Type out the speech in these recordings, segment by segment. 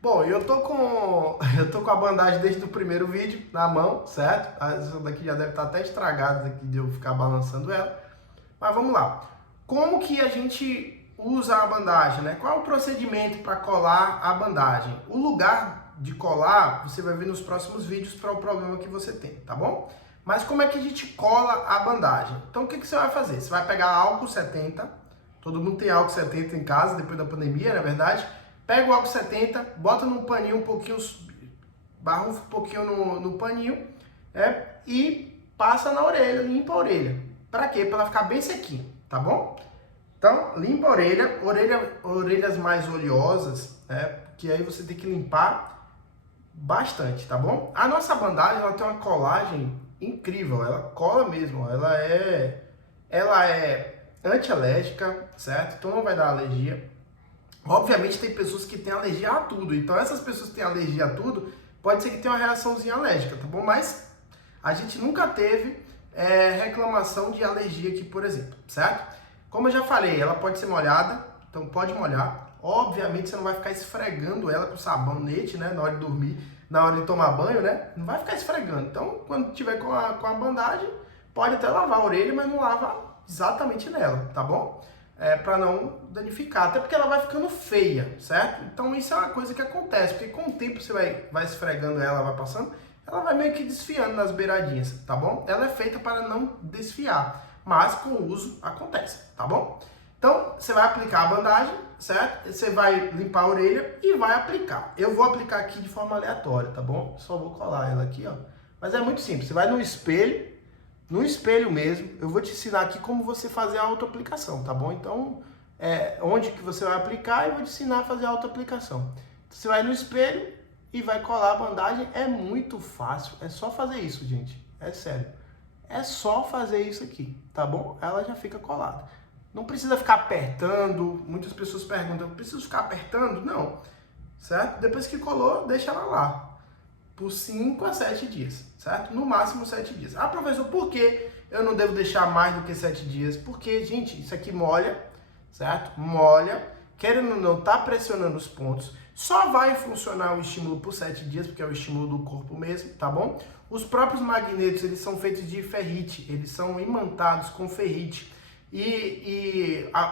Bom, eu tô com a bandagem desde o primeiro vídeo na mão, certo? Essa daqui já deve estar até estragada aqui de eu ficar balançando ela. Mas vamos lá. Como que a gente usa a bandagem, né? Qual é o procedimento para colar a bandagem? O lugar de colar, você vai ver nos próximos vídeos para o problema que você tem, tá bom? Mas como é que a gente cola a bandagem? Então o que você vai fazer? Você vai pegar álcool 70, todo mundo tem álcool 70 em casa, depois da pandemia, na verdade. Pega o álcool 70, bota num paninho um pouquinho, barrufa um pouquinho no paninho, e passa na orelha, limpa a orelha. Pra quê? Pra ela ficar bem sequinha, tá bom? Então, limpa a orelhas mais oleosas, que aí você tem que limpar bastante, tá bom? A nossa bandagem, ela tem uma colagem incrível, ela cola mesmo, ela é antialérgica, certo? Então não vai dar alergia. Obviamente tem pessoas que têm alergia a tudo, então essas pessoas que têm alergia a tudo, pode ser que tenha uma reaçãozinha alérgica, tá bom? Mas a gente nunca teve reclamação de alergia aqui, por exemplo, certo? Como eu já falei, ela pode ser molhada, então pode molhar. Obviamente você não vai ficar esfregando ela com sabonete, né, na hora de dormir, na hora de tomar banho, né? Não vai ficar esfregando. Então, quando tiver com a bandagem, pode até lavar a orelha, mas não lava exatamente nela, tá bom? Para não danificar, até porque ela vai ficando feia, certo? Então isso é uma coisa que acontece, porque com o tempo você vai esfregando ela, vai passando, ela vai meio que desfiando nas beiradinhas, tá bom? Ela é feita para não desfiar, mas com o uso acontece, tá bom? Então você vai aplicar a bandagem, certo? Você vai limpar a orelha e vai aplicar. Eu vou aplicar aqui de forma aleatória, tá bom? Só vou colar ela aqui, ó. Mas é muito simples, você vai no espelho mesmo, eu vou te ensinar aqui como você fazer a autoaplicação, tá bom? Então, onde que você vai aplicar, eu vou te ensinar a fazer a autoaplicação. Você vai no espelho e vai colar a bandagem, é muito fácil, é só fazer isso, gente, é sério. É só fazer isso aqui, tá bom? Ela já fica colada. Não precisa ficar apertando, muitas pessoas perguntam, preciso ficar apertando? Não, certo? Depois que colou, deixa ela lá por 5 a 7 dias, certo? No máximo 7 dias. Ah, professor, por que eu não devo deixar mais do que 7 dias? Porque, gente, isso aqui molha, certo? Molha, querendo ou não, tá pressionando os pontos. Só vai funcionar o estímulo por 7 dias, porque é o estímulo do corpo mesmo, tá bom? Os próprios magnetos, eles são feitos de ferrite, eles são imantados com ferrite.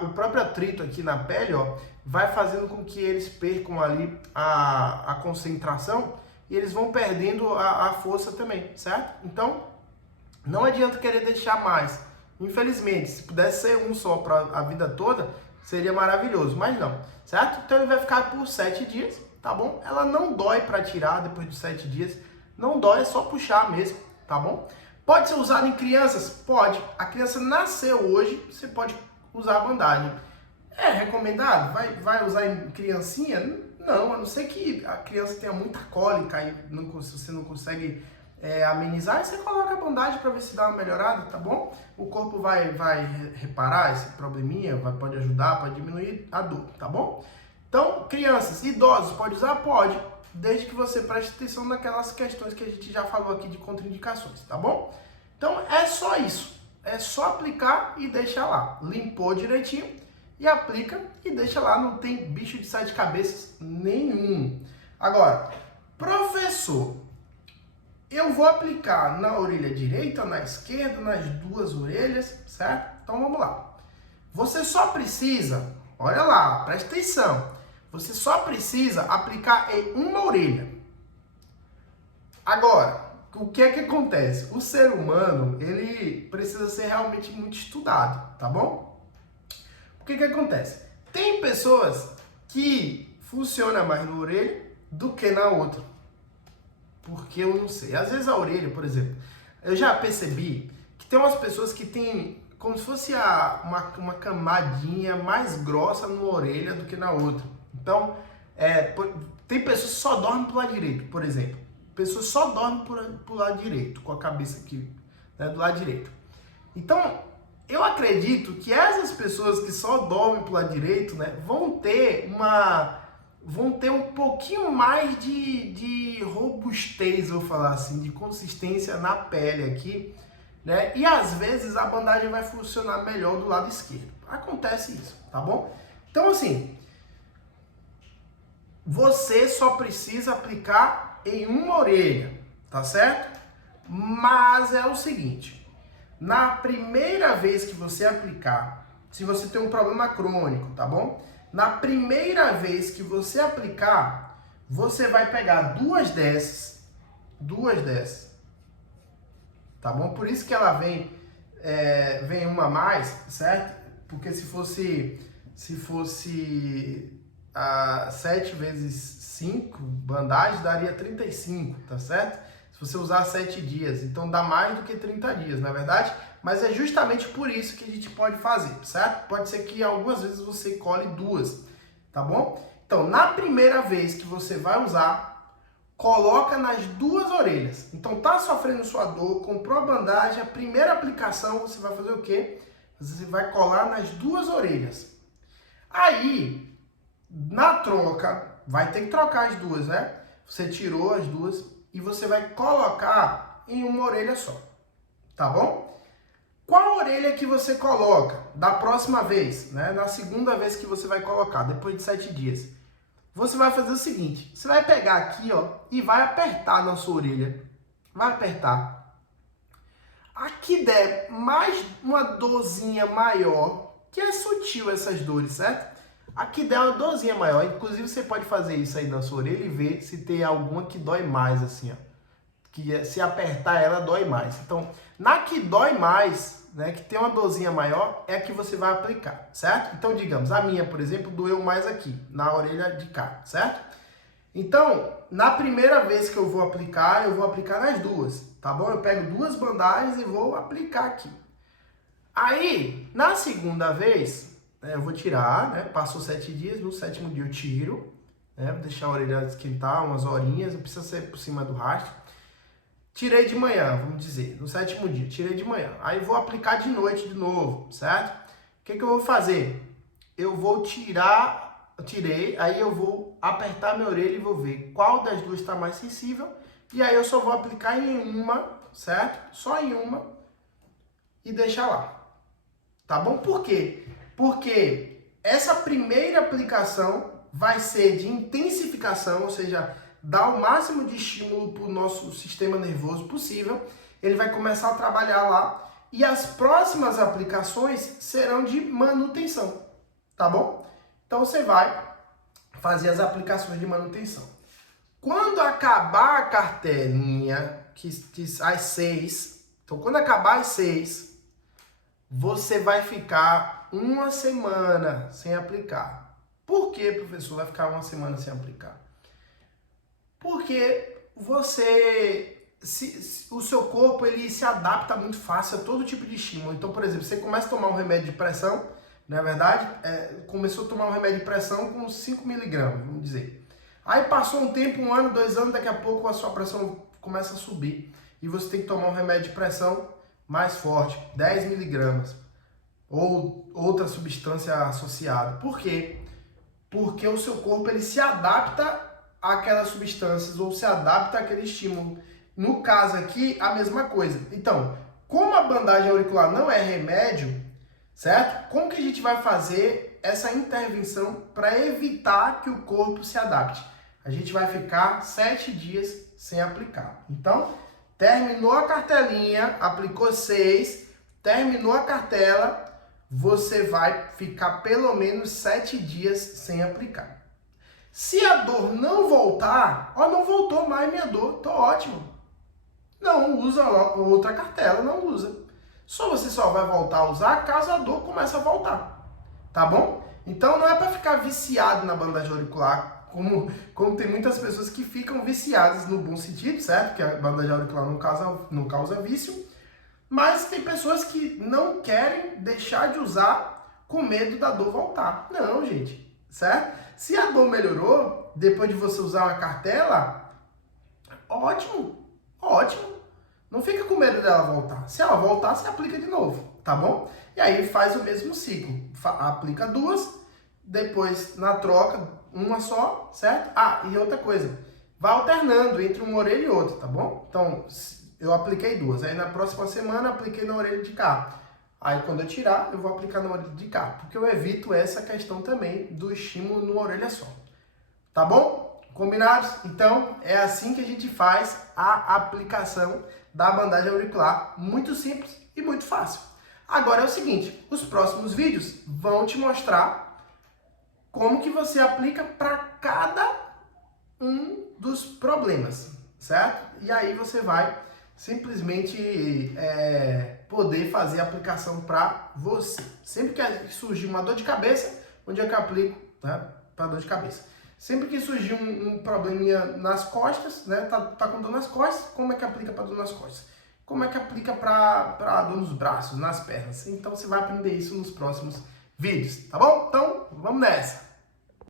O próprio atrito aqui na pele, ó, vai fazendo com que eles percam ali a concentração, e eles vão perdendo a força também, certo? Então, não adianta querer deixar mais. Infelizmente, se pudesse ser um só para a vida toda, seria maravilhoso, mas não, certo? Então ele vai ficar por 7 dias, tá bom? Ela não dói para tirar depois de 7 dias, não dói, é só puxar mesmo, tá bom? Pode ser usado em crianças? Pode. A criança nasceu hoje, você pode usar a bandagem. É recomendado? Vai usar em criancinha? Não, a não ser que a criança tenha muita cólica e você não consegue amenizar, aí você coloca a bandagem para ver se dá uma melhorada, tá bom? O corpo vai reparar esse probleminha, pode ajudar, pode diminuir a dor, tá bom? Então, crianças, idosos, pode usar? Pode, desde que você preste atenção naquelas questões que a gente já falou aqui de contraindicações, tá bom? Então, é só isso. É só aplicar e deixar lá. Limpou direitinho e aplica e deixa lá, não tem bicho de sete cabeças nenhum. Agora, professor, eu vou aplicar na orelha direita, na esquerda, nas duas orelhas, certo? Então vamos lá. Você só precisa, olha lá, presta atenção, você só precisa aplicar em uma orelha. Agora, o que é que acontece? O ser humano, ele precisa ser realmente muito estudado, tá bom? O que acontece? Tem pessoas que funcionam mais na orelha do que na outra. Porque eu não sei. Às vezes a orelha, por exemplo, eu já percebi que tem umas pessoas que tem como se fosse uma camadinha mais grossa numa orelha do que na outra. Então, tem pessoas que só dormem pro lado direito, por exemplo. Pessoas só dormem pro lado direito, com a cabeça aqui, né, do lado direito. Então, eu acredito que essas pessoas que só dormem pro lado direito, né, vão ter um pouquinho mais de robustez, vou falar assim, de consistência na pele aqui, né? E às vezes a bandagem vai funcionar melhor do lado esquerdo. Acontece isso, tá bom? Então assim, você só precisa aplicar em uma orelha, tá certo? Mas é o seguinte, na primeira vez que você aplicar, se você tem um problema crônico, tá bom? Na primeira vez que você aplicar, você vai pegar duas dessas, tá bom? Por isso que ela vem uma a mais, certo? Porque se fosse 7 vezes 5 bandagens, daria 35, tá certo? Se você usar 7 dias, então dá mais do que 30 dias, na verdade? Mas é justamente por isso que a gente pode fazer, certo? Pode ser que algumas vezes você colhe duas, tá bom? Então, na primeira vez que você vai usar, coloca nas duas orelhas. Então, tá sofrendo sua dor, comprou a bandagem, a primeira aplicação, você vai fazer o quê? Você vai colar nas duas orelhas. Aí, na troca, vai ter que trocar as duas, né? Você tirou as duas e você vai colocar em uma orelha só, tá bom? Qual orelha que você coloca da próxima vez, né? Na segunda vez que você vai colocar, depois de 7 dias? Você vai fazer o seguinte, você vai pegar aqui, ó, e vai apertar na sua orelha. Vai apertar. Aqui der mais uma dorzinha maior, que é sutil essas dores, certo? Aqui der uma dorzinha maior, inclusive você pode fazer isso aí na sua orelha e ver se tem alguma que dói mais, assim, ó. Que se apertar ela dói mais. Então, na que dói mais, né, que tem uma dorzinha maior, é a que você vai aplicar, certo? Então, digamos, a minha, por exemplo, doeu mais aqui, na orelha de cá, certo? Então, na primeira vez que eu vou aplicar nas duas, tá bom? Eu pego duas bandagens e vou aplicar aqui. Aí, na segunda vez, eu vou tirar, né? Passou 7 dias, no 7º dia eu tiro, né? Vou deixar a orelha esquentar umas horinhas, não precisa ser por cima do rastro. Tirei de manhã, vamos dizer, no 7º dia, tirei de manhã. Aí vou aplicar de noite de novo, certo? O que eu vou fazer? Eu vou tirei, aí eu vou apertar minha orelha e vou ver qual das duas está mais sensível. E aí eu só vou aplicar em uma, certo? Só em uma e deixar lá. Tá bom? Por quê? Porque essa primeira aplicação vai ser de intensificação, ou seja, dar o máximo de estímulo para o nosso sistema nervoso possível. Ele vai começar a trabalhar lá e as próximas aplicações serão de manutenção, tá bom? Então você vai fazer as aplicações de manutenção. Quando acabar a cartelinha, às 6, então quando acabar às 6, você vai ficar uma semana sem aplicar. Por que, professor, vai ficar uma semana sem aplicar? Porque o seu corpo ele se adapta muito fácil a todo tipo de estímulo. Então, por exemplo, você começa a tomar um remédio de pressão, na verdade, começou a tomar um remédio de pressão com 5 miligramas, vamos dizer. Aí passou um tempo, 1 ano, 2 anos, daqui a pouco a sua pressão começa a subir. E você tem que tomar um remédio de pressão mais forte, 10 miligramas. Ou outra substância associada. Por quê? Porque o seu corpo ele se adapta àquelas substâncias ou se adapta àquele estímulo. No caso aqui, a mesma coisa. Então, como a bandagem auricular não é remédio, certo? Como que a gente vai fazer essa intervenção para evitar que o corpo se adapte? A gente vai ficar 7 dias sem aplicar. Então, terminou a cartelinha, aplicou 6, terminou a cartela, você vai ficar pelo menos 7 dias sem aplicar. Se a dor não voltar, não voltou mais minha dor, tô ótimo. Não usa outra cartela, não usa. Você só vai voltar a usar caso a dor comece a voltar, tá bom? Então não é para ficar viciado na bandagem auricular, como tem muitas pessoas que ficam viciadas no bom sentido, certo? Que a bandagem auricular não causa vício. Mas tem pessoas que não querem deixar de usar com medo da dor voltar. Não, gente, certo? Se a dor melhorou depois de você usar uma cartela, ótimo, ótimo. Não fica com medo dela voltar. Se ela voltar, você aplica de novo, tá bom? E aí faz o mesmo ciclo. Aplica 2, depois na troca, uma só, certo? E outra coisa, vai alternando entre uma orelha e outra, tá bom? Então, eu apliquei 2, aí na próxima semana apliquei na orelha de cá. Aí quando eu tirar, eu vou aplicar na orelha de cá, porque eu evito essa questão também do estímulo numa orelha só. Tá bom? Combinados? Então, é assim que a gente faz a aplicação da bandagem auricular. Muito simples e muito fácil. Agora é o seguinte, os próximos vídeos vão te mostrar como que você aplica para cada um dos problemas, certo? E aí você vai simplesmente poder fazer a aplicação para você. Sempre que surgir uma dor de cabeça, onde é que eu aplico, né, para dor de cabeça? Sempre que surgir um probleminha nas costas, né, tá com dor nas costas, como é que aplica para dor nas costas? Como é que aplica para dor nos braços, nas pernas? Então você vai aprender isso nos próximos vídeos, tá bom? Então, vamos nessa!